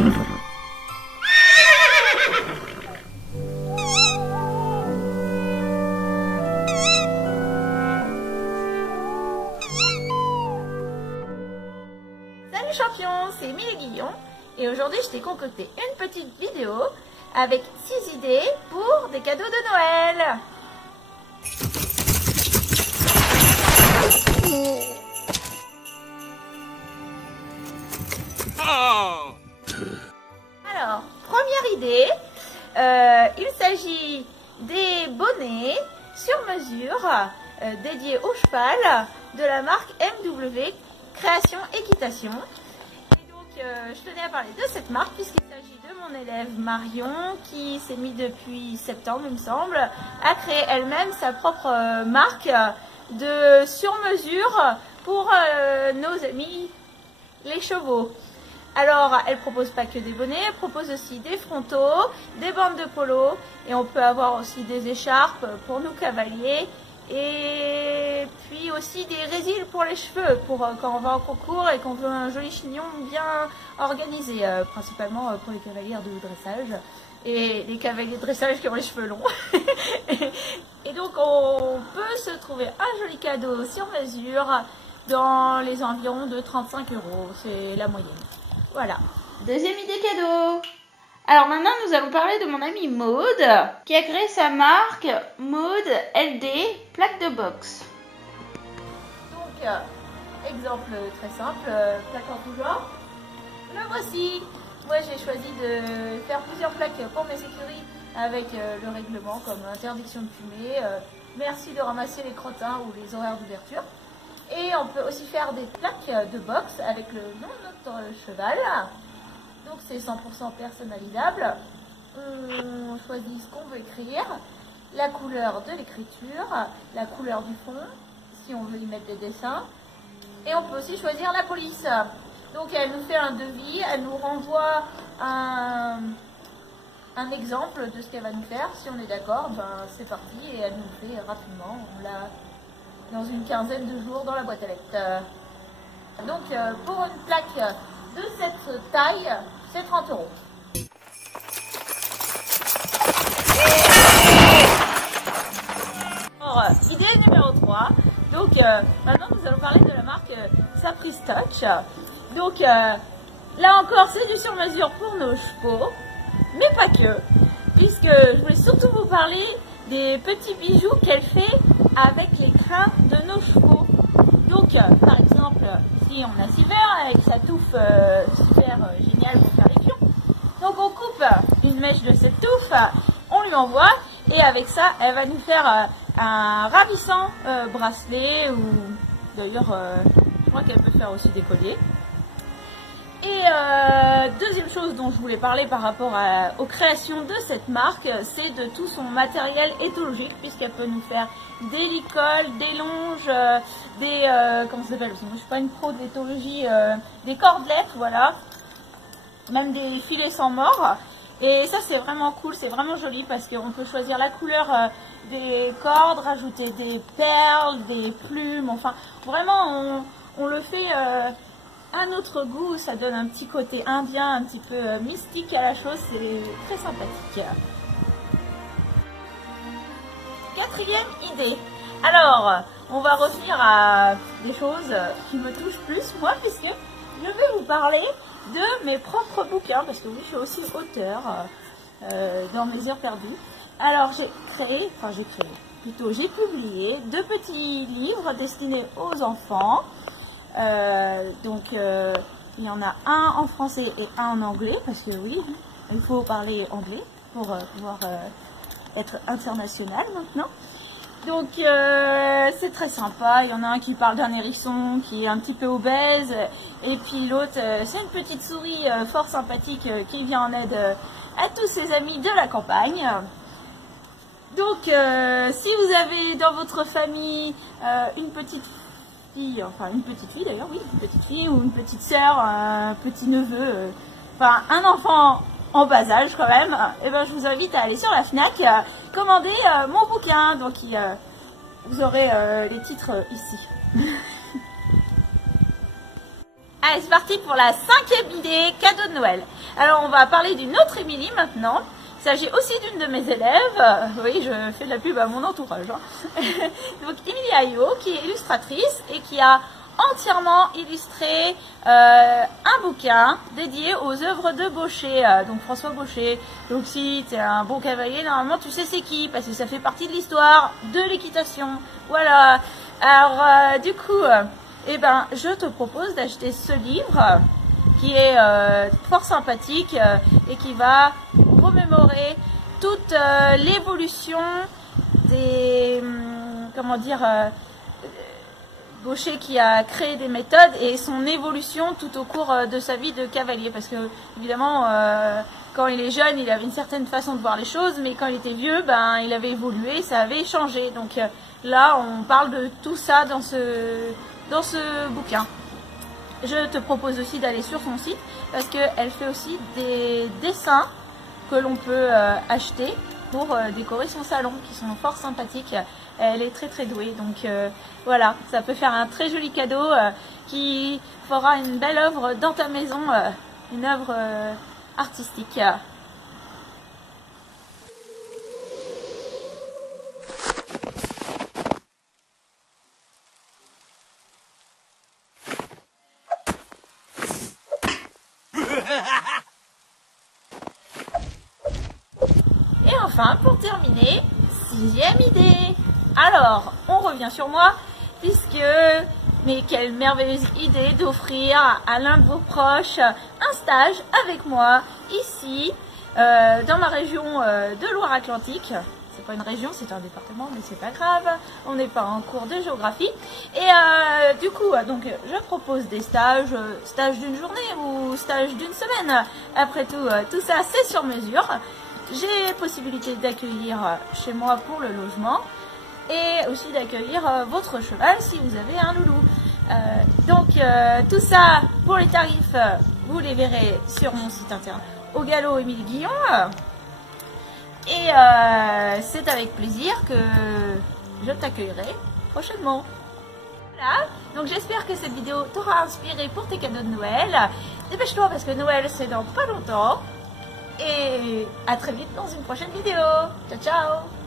Salut champion, c'est Émilie Guillon et aujourd'hui je t'ai concocté une petite vidéo avec 6 idées pour des cadeaux de Noël. Alors, première idée, il s'agit des bonnets sur mesure dédiés au cheval de la marque MW Création Équitation. Et donc, je tenais à parler de cette marque puisqu'il s'agit de mon élève Marion qui s'est mis depuis septembre, il me semble, à créer elle-même sa propre marque de sur-mesure pour nos amis les chevaux. Alors, elle propose pas que des bonnets, elle propose aussi des frontaux, des bandes de polo et on peut avoir aussi des écharpes pour nous cavaliers et puis aussi des résiles pour les cheveux pour quand on va en concours et qu'on veut un joli chignon bien organisé, principalement pour les cavaliers de dressage et les cavaliers de dressage qui ont les cheveux longs. Et donc, on peut se trouver un joli cadeau sur mesure dans les environs de 35 €, c'est la moyenne. Voilà. Deuxième idée cadeau. Alors maintenant, nous allons parler de mon amie Maude, qui a créé sa marque Maude LD plaque de boxe. Donc, exemple très simple, plaque en tout genre. Le voici. Moi, j'ai choisi de faire plusieurs plaques pour mes écuries avec le règlement comme interdiction de fumer, merci de ramasser les crottins ou les horaires d'ouverture. Et on peut aussi faire des plaques de boxe avec le nom de notre cheval. Donc c'est 100% personnalisable. On choisit ce qu'on veut écrire, la couleur de l'écriture, la couleur du fond, si on veut y mettre des dessins. Et on peut aussi choisir la police. Donc elle nous fait un devis, elle nous renvoie un exemple de ce qu'elle va nous faire. Si on est d'accord, ben c'est parti et elle nous le fait rapidement. On l'a dans une quinzaine de jours dans la boîte à lettres. Donc pour une plaque de cette taille, c'est 30 €. Alors, idée numéro 3. Donc maintenant nous allons parler de la marque Saprice Touch. Donc là encore c'est du sur mesure pour nos chevaux, mais pas que, puisque je voulais surtout vous parler des petits bijoux qu'elle fait avec les crins de nos chevaux. Donc, par exemple, ici on a Silver avec sa touffe super géniale pour faire les pions. Donc on coupe une mèche de cette touffe, on lui envoie et avec ça, elle va nous faire un ravissant bracelet ou d'ailleurs, je crois qu'elle peut faire aussi des colliers. Et deuxième chose dont je voulais parler par rapport aux créations de cette marque, c'est de tout son matériel éthologique, puisqu'elle peut nous faire des licoles, des longes, des comment ça s'appelle, parce que moi je suis pas une pro de l'éthologie, des cordelettes, voilà, même des filets sans mort. Et ça c'est vraiment cool, c'est vraiment joli parce qu'on peut choisir la couleur des cordes, rajouter des perles, des plumes, enfin vraiment on le fait un autre goût, ça donne un petit côté indien, un petit peu mystique à la chose, c'est très sympathique. Quatrième idée. Alors, on va revenir à des choses qui me touchent plus, moi, puisque je vais vous parler de mes propres bouquins, parce que oui, je suis aussi auteur dans mes heures perdues. Alors, j'ai publié 2 petits livres destinés aux enfants. Il y en a un en français et un en anglais, parce que oui, il faut parler anglais pour pouvoir être international maintenant. Donc c'est très sympa, il y en a un qui parle d'un hérisson qui est un petit peu obèse, et puis l'autre c'est une petite souris fort sympathique qui vient en aide à tous ses amis de la campagne. Donc si vous avez dans votre famille une petite fille, enfin une petite fille d'ailleurs, oui, une petite fille ou une petite sœur, un petit neveu, enfin un enfant en bas âge quand même, et ben je vous invite à aller sur la Fnac, commander mon bouquin, donc vous aurez les titres ici. Allez, c'est parti pour la 5e idée cadeau de Noël. Alors, on va parler d'une autre Émilie maintenant. Il s'agit aussi d'une de mes élèves. Oui, je fais de la pub à mon entourage. Hein. Donc, Émilie Ayo, qui est illustratrice et qui a entièrement illustré un bouquin dédié aux œuvres de Baucher, donc François Baucher. Donc si tu es un bon cavalier, normalement tu sais c'est qui, parce que ça fait partie de l'histoire de l'équitation. Voilà. Alors du coup, eh ben, je te propose d'acheter ce livre qui est fort sympathique et qui va remémorer toute l'évolution des, comment dire, Baucher qui a créé des méthodes et son évolution tout au cours de sa vie de cavalier. Parce que, évidemment, quand il est jeune, il avait une certaine façon de voir les choses, mais quand il était vieux, ben, il avait évolué, ça avait changé. Donc là, on parle de tout ça dans ce bouquin. Je te propose aussi d'aller sur son site parce qu'elle fait aussi des dessins que l'on peut acheter pour décorer son salon, qui sont fort sympathiques. Elle est très très douée, donc voilà, ça peut faire un très joli cadeau qui fera une belle œuvre dans ta maison, une œuvre artistique. Et enfin, pour terminer, 6e idée. Alors, on revient sur moi, puisque, mais quelle merveilleuse idée d'offrir à l'un de vos proches un stage avec moi, ici, dans ma région de Loire-Atlantique. C'est pas une région, c'est un département, mais c'est pas grave, on n'est pas en cours de géographie. Et du coup, donc, je propose des stages, stage d'une journée ou stage d'une semaine. Après tout, tout ça, c'est sur mesure. J'ai possibilité d'accueillir chez moi pour le logement et aussi d'accueillir votre cheval si vous avez un loulou. Donc tout ça pour les tarifs, vous les verrez sur mon site internet Au Galop Émilie Guillon. Et c'est avec plaisir que je t'accueillerai prochainement. Voilà, donc j'espère que cette vidéo t'aura inspiré pour tes cadeaux de Noël. Dépêche-toi parce que Noël c'est dans pas longtemps. Et à très vite dans une prochaine vidéo. Ciao ciao.